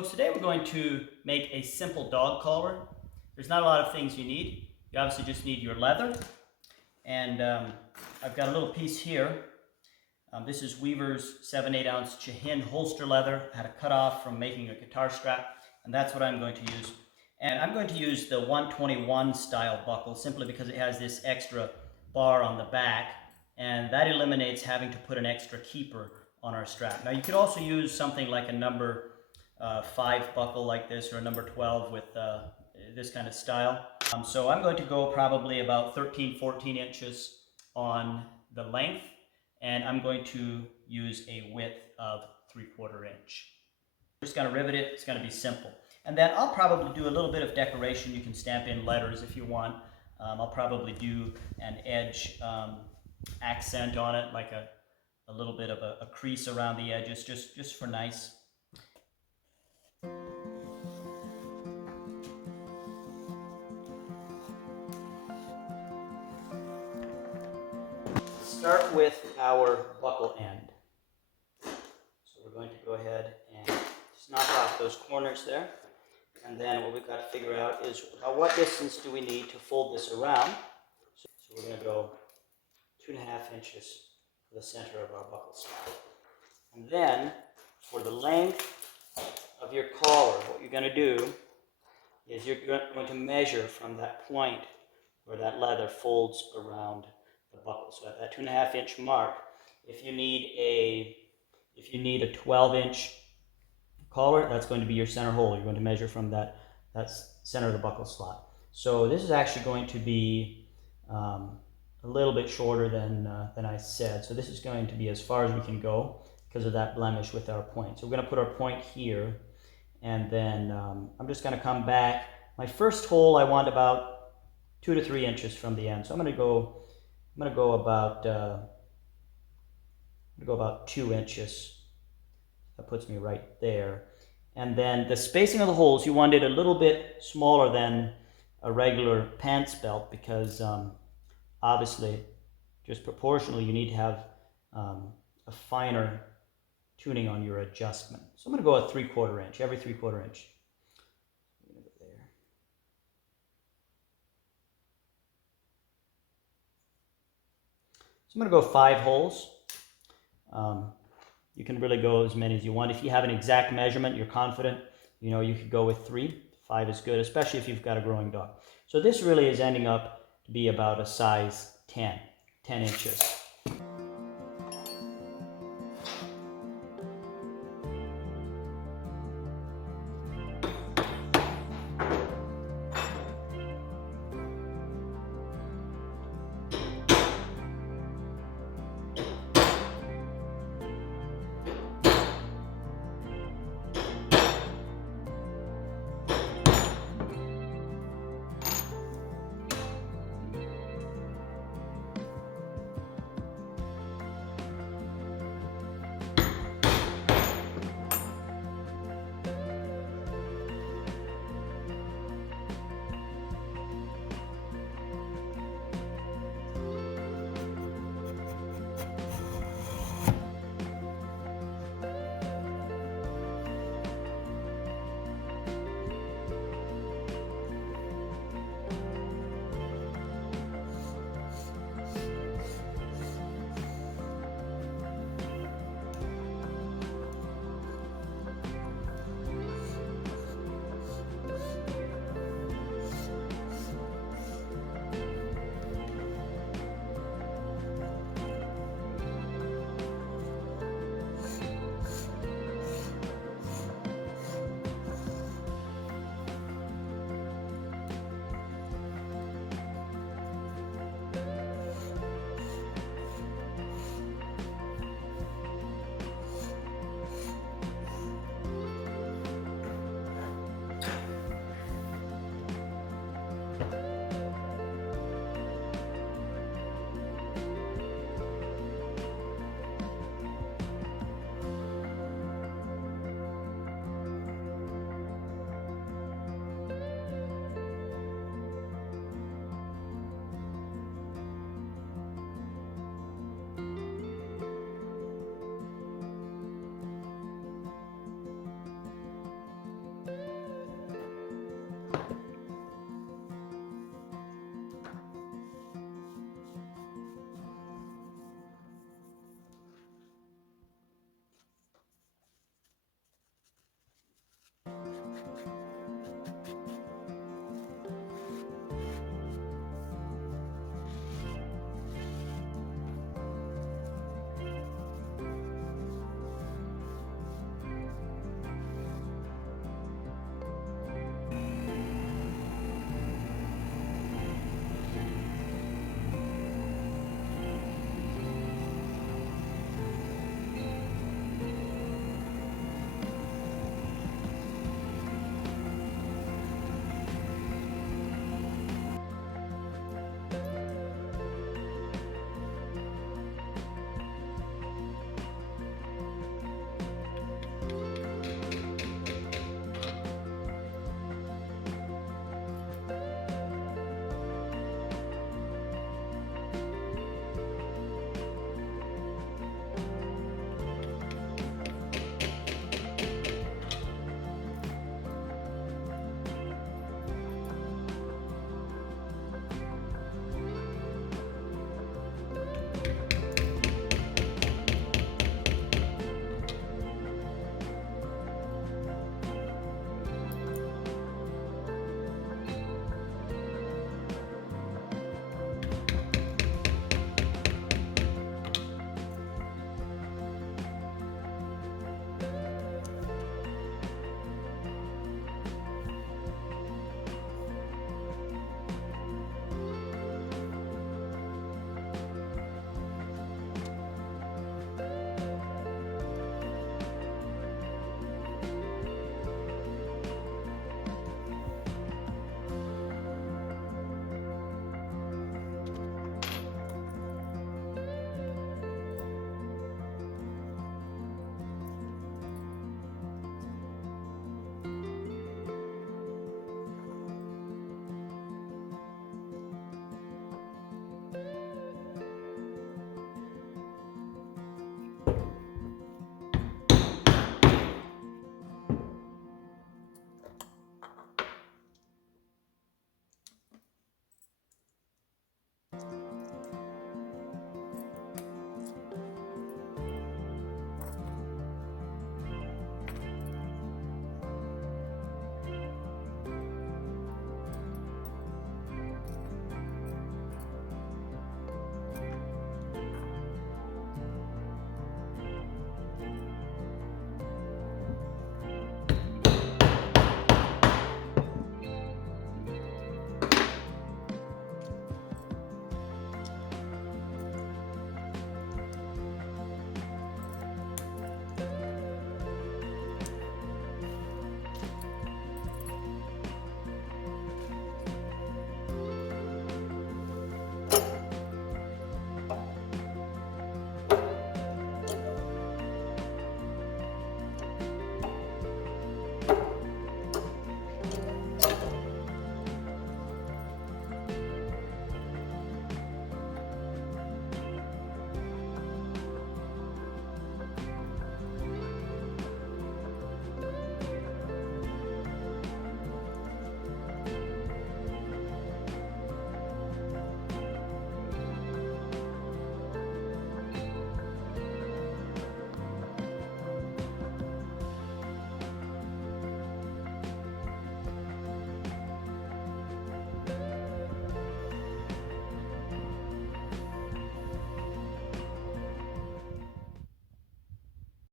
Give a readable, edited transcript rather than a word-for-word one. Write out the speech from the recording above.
Folks, today we're going to make a simple dog collar. There's not a lot of things you need. You obviously just need your leather. And I've got a little piece here. This is Weaver's 7/8 ounce Chihin holster leather. I had to cut off from making a guitar strap, and that's what I'm going to use. And I'm going to use the 121 style buckle simply because it has this extra bar on the back, and that eliminates having to put an extra keeper on our strap. Now you could also use something like a number 5 buckle like this, or a number 12 with this kind of style. So I'm going to go probably about 13-14 inches on the length, and I'm going to use a width of 3/4 inch. I'm just going to rivet it. It's going to be simple. And then I'll probably do a little bit of decoration. You can stamp in letters if you want. I'll probably do an edge accent on it, like a little bit of a crease around the edges, just for nice. Start with our buckle end. So we're going to go ahead and just knock off those corners there. And then what we've got to figure out is what distance do we need to fold this around. So we're going to go 2.5 inches to the center of our buckle slot. And then for the length of your collar, what you're going to do is you're going to measure from that point where that leather folds around the buckle. So at that 2.5 inch mark, if you need a 12 inch collar, that's going to be your center hole. You're going to measure from that center of the buckle slot. So this is actually going to be a little bit shorter than I said. So this is going to be as far as we can go because of that blemish with our point. So we're going to put our point here, and then I'm just going to come back. My first hole I want about 2 to 3 inches from the end. So I'm going to go about 2 inches. That puts me right there. And then the spacing of the holes, you want it a little bit smaller than a regular pants belt because obviously, just proportionally, you need to have a finer tuning on your adjustment. So I'm going to go at 3/4 inch, every 3/4 inch. So I'm going to go 5 holes. You can really go as many as you want. If you have an exact measurement, you're confident, you could go with 3. 5 is good, especially if you've got a growing dog. So this really is ending up to be about a size 10 inches.